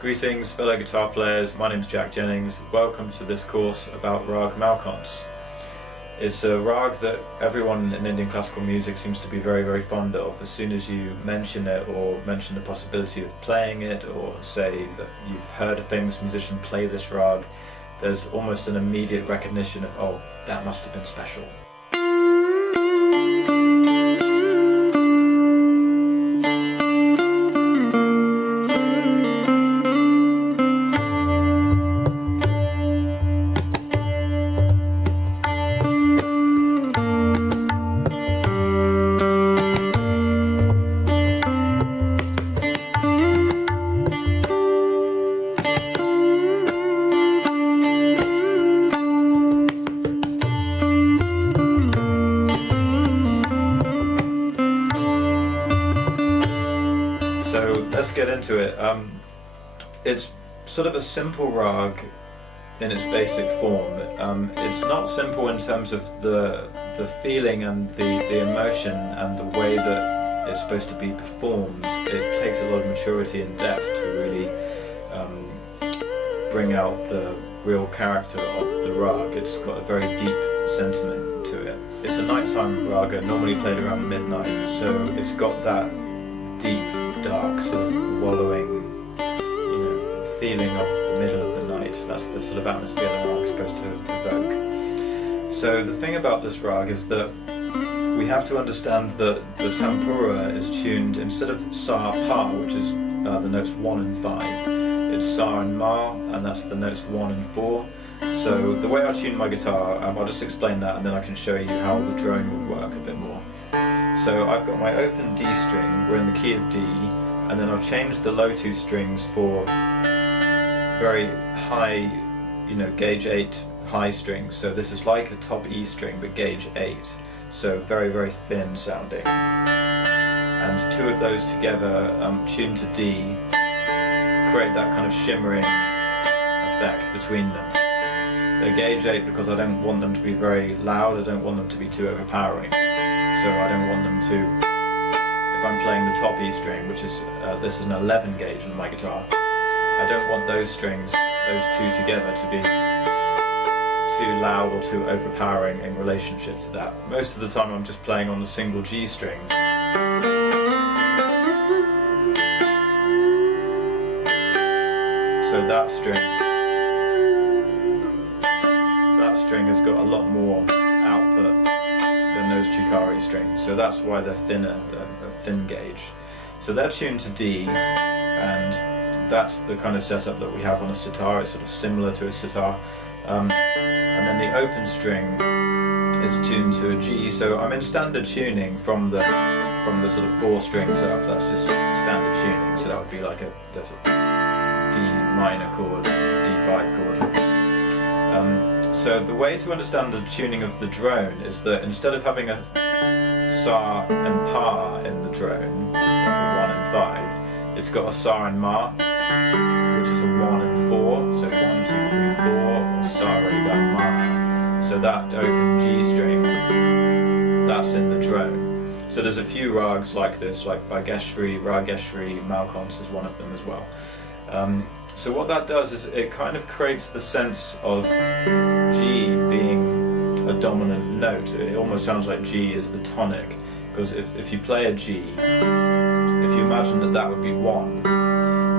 Greetings fellow guitar players, my name is Jack Jennings. Welcome to this course about Raag Malkauns. It's a rag that everyone in Indian classical music seems to be very fond of. As soon as you mention it or mention the possibility of playing it or say that you've heard a famous musician play this rag, there's almost an immediate recognition of, oh, that must have been special. So let's get into it. It's sort of a simple rag in its basic form. It's not simple in terms of the feeling and the emotion and the way that it's supposed to be performed. It takes a lot of maturity and depth to really bring out the real character of the rag. It's got a very deep sentiment to it. It's a nighttime raga, normally played around midnight, so it's got that deep, dark, sort of wallowing, feeling of the middle of the night. That's the sort of atmosphere the rag is supposed to evoke. So the thing about this rag is that we have to understand that the tempura is tuned, instead of sa, pa, which is the notes 1 and 5, it's sa and ma, and that's the notes 1 and 4. So the way I tune my guitar, I'll just explain that and then I can show you how the drone would work a bit more. So I've got my open D string, we're in the key of D, and then I've changed the low 2 strings for very high, gauge 8 high strings. So this is like a top E string but gauge 8, so very thin sounding. And 2 of those together, tuned to D, create that kind of shimmering effect between them. They're gauge 8 because I don't want them to be very loud, I don't want them to be too overpowering. So I don't want them to, if I'm playing the top E string, which is, this is an 11 gauge on my guitar, I don't want those strings, those 2 together, to be too loud or too overpowering in relationship to that. Most of the time I'm just playing on the single G string. So that string has got a lot more output than those Chikari strings, so that's why they're thinner, a thin gauge. So they're tuned to D, and that's the kind of setup that we have on a sitar. It's sort of similar to a sitar. And then the open string is tuned to a G, so I'm in standard tuning from the sort of 4 strings up. That's just standard tuning, so that would be like a D minor chord, D5 chord. So the way to understand the tuning of the drone is that instead of having a sa and pa in the drone, like a 1 and 5, it's got a sa and ma, which is a 1 and 4, so 1, 2, 3, 4, or sa, re, ga, ma. So that open G string, that's in the drone. So there's a few rags like this, like Bhageshri, Rageshri, Malkauns is one of them as well. So what that does is it kind of creates the sense of G being a dominant note. It almost sounds like G is the tonic, because if you play a G, if you imagine that would be 1,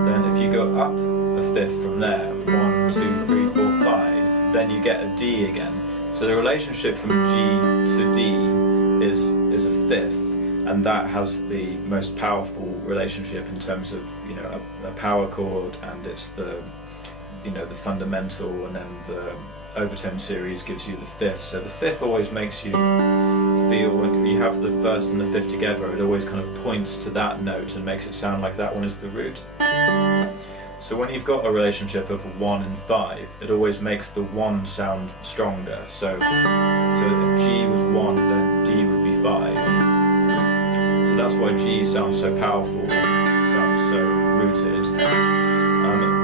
then if you go up a fifth from there, 1, 2, 3, 4, 5, then you get a D again. So the relationship from G to D is a fifth. And that has the most powerful relationship in terms of, a power chord, and it's the, the fundamental, and then the overtone series gives you the fifth. So the fifth always makes you feel, when you have the first and the fifth together, it always kind of points to that note and makes it sound like that one is the root. So when you've got a relationship of 1 and 5, it always makes the 1 sound stronger. So if G was 1, then D would be 5. So that's why G sounds so powerful, sounds so rooted.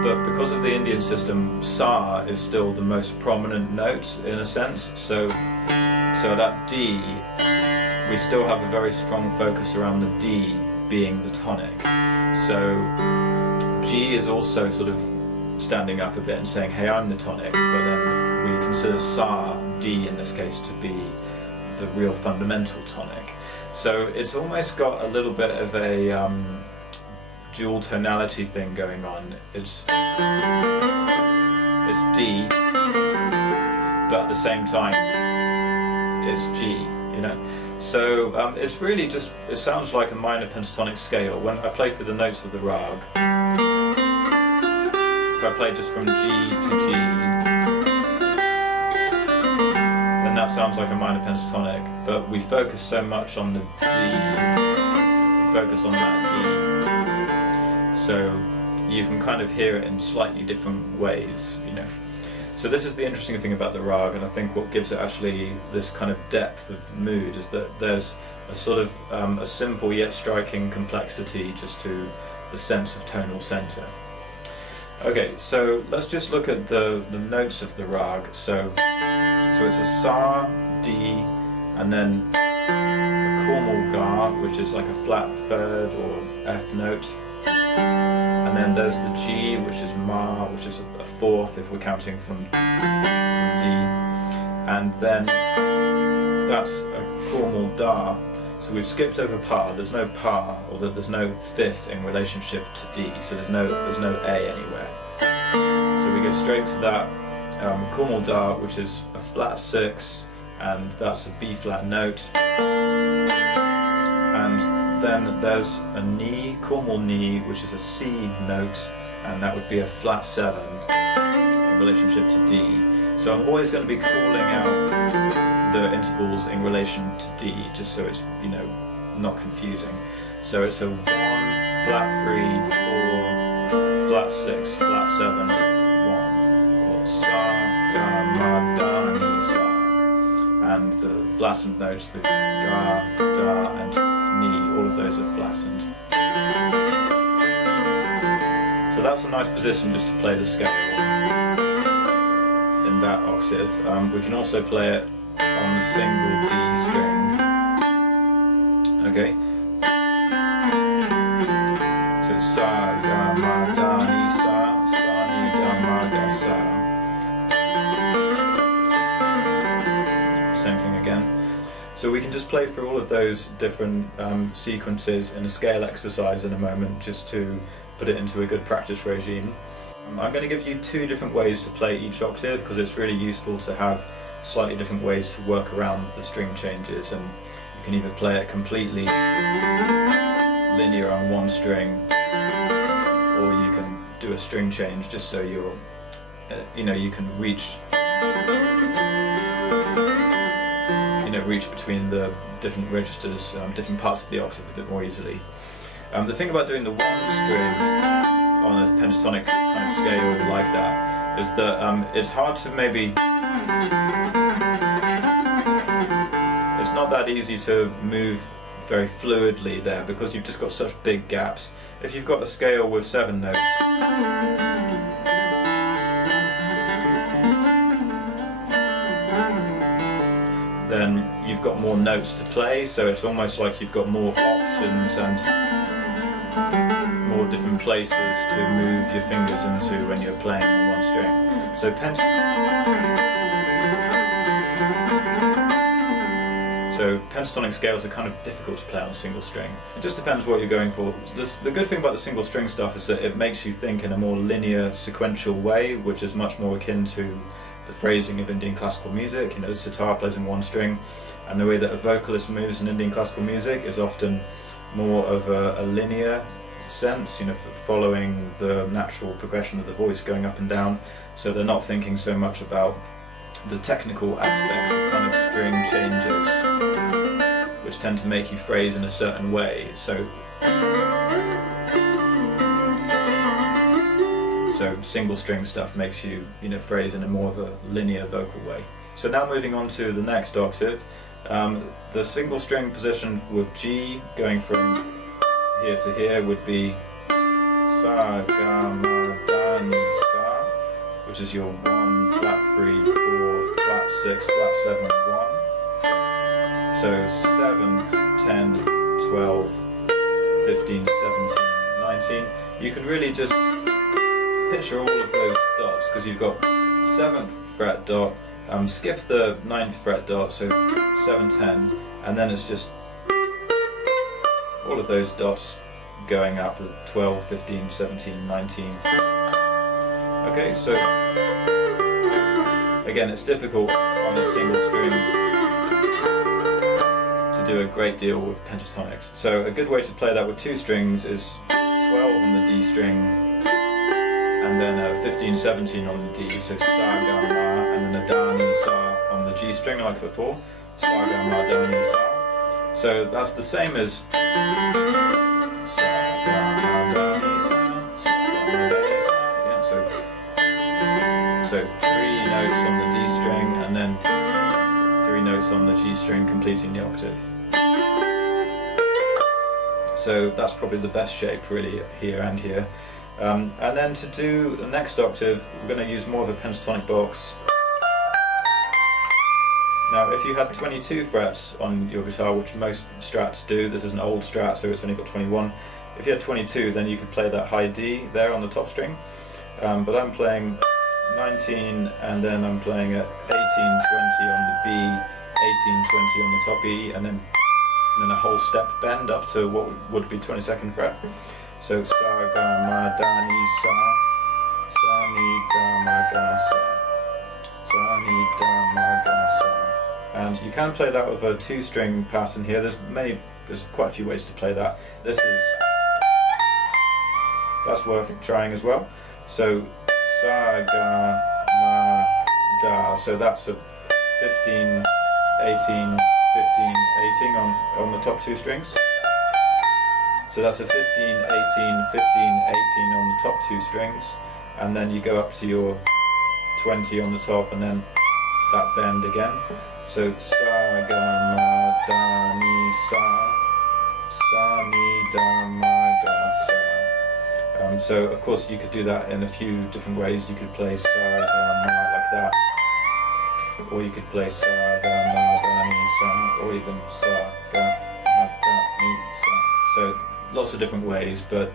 But because of the Indian system, sa is still the most prominent note in a sense. So that D, we still have a very strong focus around the D being the tonic. So G is also sort of standing up a bit and saying, hey, I'm the tonic, but then we consider Sa, D in this case, to be the real fundamental tonic. So it's almost got a little bit of a dual tonality thing going on. It's D, but at the same time it's G, you know. So it's really just, it sounds like a minor pentatonic scale. When I play through the notes of the Raag, if I play just from G to G, then that sounds like a minor pentatonic, but we focus so much on the G, we focus on that D, so you can kind of hear it in slightly different ways, you know. So this is the interesting thing about the Raag, and I think what gives it actually this kind of depth of mood is that there's a sort of a simple yet striking complexity just to the sense of tonal center. Okay, so let's just look at the notes of the Raag. So it's a Sa, D, and then a Kormal Ga, which is like a flat third or F note. And then there's the G, which is Ma, which is a fourth if we're counting from D. And then that's a Kormal Da. So we've skipped over Pa. There's no Pa, or there's no fifth in relationship to D. So there's no A anywhere. So we go straight to that Kormal Da, which is a flat 6, and that's a B flat note. And then there's a Ni, Kormal Ni, which is a C note, and that would be a flat 7 in relationship to D. So I'm always going to be calling out the intervals in relation to D, just so it's, you know, not confusing. So it's a 1, flat 3, 4, flat 6, flat 7, 1, or Sa, Ga, Ma, Da, Ni, Sa. And the flattened notes, the Ga, Da, and Ni, all of those are flattened. So that's a nice position just to play the scale in that octave. We can also play it on the single D string. Okay. So it's Sa, Ga, Ma, Da, Ni, Sa, Sa, Ni, Da, Ma, Ga, Sa. Same thing again. So we can just play through all of those different sequences in a scale exercise in a moment, just to put it into a good practice regime. I'm going to give you 2 different ways to play each octave, because it's really useful to have slightly different ways to work around the string changes, and you can either play it completely linear on one string, or you can do a string change just so you're, you know, you can reach between the different registers, different parts of the octave a bit more easily. The thing about doing the one string on a pentatonic kind of scale like that is that it's hard to maybe, it's not that easy to move very fluidly there, because you've just got such big gaps. If you've got a scale with 7 notes, then you've got more notes to play, so it's almost like you've got more options and more different places to move your fingers into when you're playing on one string. So pentatonic scales are kind of difficult to play on a single string. It just depends what you're going for. The good thing about the single string stuff is that it makes you think in a more linear, sequential way, which is much more akin to the phrasing of Indian classical music. You know, the sitar plays in one string, and the way that a vocalist moves in Indian classical music is often more of a linear sense, you know, following the natural progression of the voice going up and down. So they're not thinking so much about the technical aspects of kind of string changes, which tend to make you phrase in a certain way. So single string stuff makes you, you know, phrase in a more of a linear vocal way. So now moving on to the next octave, the single string position with G going from here to here would be Sa, Ga, Ma, Da, Ni, Sa, which is your 1, flat 3, 4, flat 6, flat 7, 1. So 7, 10, 12, 15, 17, 19, 19, you can really just picture all of those dots, because you've got 7th fret dot, skip the 9th fret dot, so 7, 10, and then it's just all of those dots going up, 12, 15, 17, 19. Okay, so again, it's difficult on a single string to do a great deal with pentatonics. So a good way to play that with 2 strings is 12 on the D string, and then 15, 17 on the D, so Sa, Ga, Ma, and then a Da, Ni, Sa on the G string like before, Sa, Ga, Ma, Da, Ni, Sa. So that's the same as Sa, Ga, Ma, Da, Ni, Sa, Sa, Ga, Ma, Da, Ni, Sa. Yeah, so 3 notes on the D string, and then 3 notes on the G string completing the octave. So that's probably the best shape really, here and here. And then to do the next octave, we're going to use more of a pentatonic box. Now if you had 22 frets on your guitar, which most Strats do, this is an old Strat so it's only got 21. If you had 22, then you could play that high D there on the top string, but I'm playing 19, and then I'm playing at 18, 20 on the B, 18, 20 on the top E, and then a whole step bend up to what would be 22nd fret. So Sa, Ga, Ma, Da, Ni, Sa, Sa, Ni, Da, Ma, Ga, Sa, Sa, Ni, Da, Ma, Ga, Sa. And you can play that with a 2-string pattern here. There's quite a few ways to play that. That's worth trying as well. So Sa, Ga, Ma, Da, so that's a 15, 18, 15, 18 on the top 2 strings. So that's a 15, 18, 15, 18 on the top 2 strings, and then you go up to your 20 on the top, and then that bend again. So Sa, Ga, Ma, Da, Ni, Sa, Sa, Ni, Da, Ma, Ga, Sa. So of course you could do that in a few different ways. You could play Sa, Ga, Ma like that, or you could play Sa, Ga, Ma, Da, Ni, Sa, or even Sa, Ga, Ma, Da, Ni, Sa. So lots of different ways, but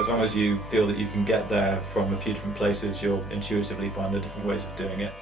as long as you feel that you can get there from a few different places, you'll intuitively find the different ways of doing it.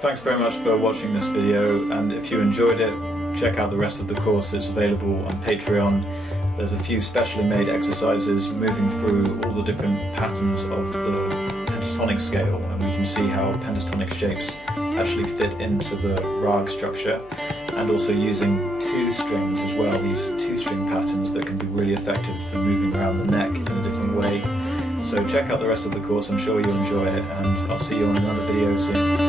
Thanks very much for watching this video, and if you enjoyed it, check out the rest of the course. It's available on Patreon. There's a few specially made exercises moving through all the different patterns of the pentatonic scale, and we can see how pentatonic shapes actually fit into the Raag structure, and also using 2 strings as well, these 2-string patterns that can be really effective for moving around the neck in a different way. So check out the rest of the course, I'm sure you'll enjoy it, and I'll see you on another video soon.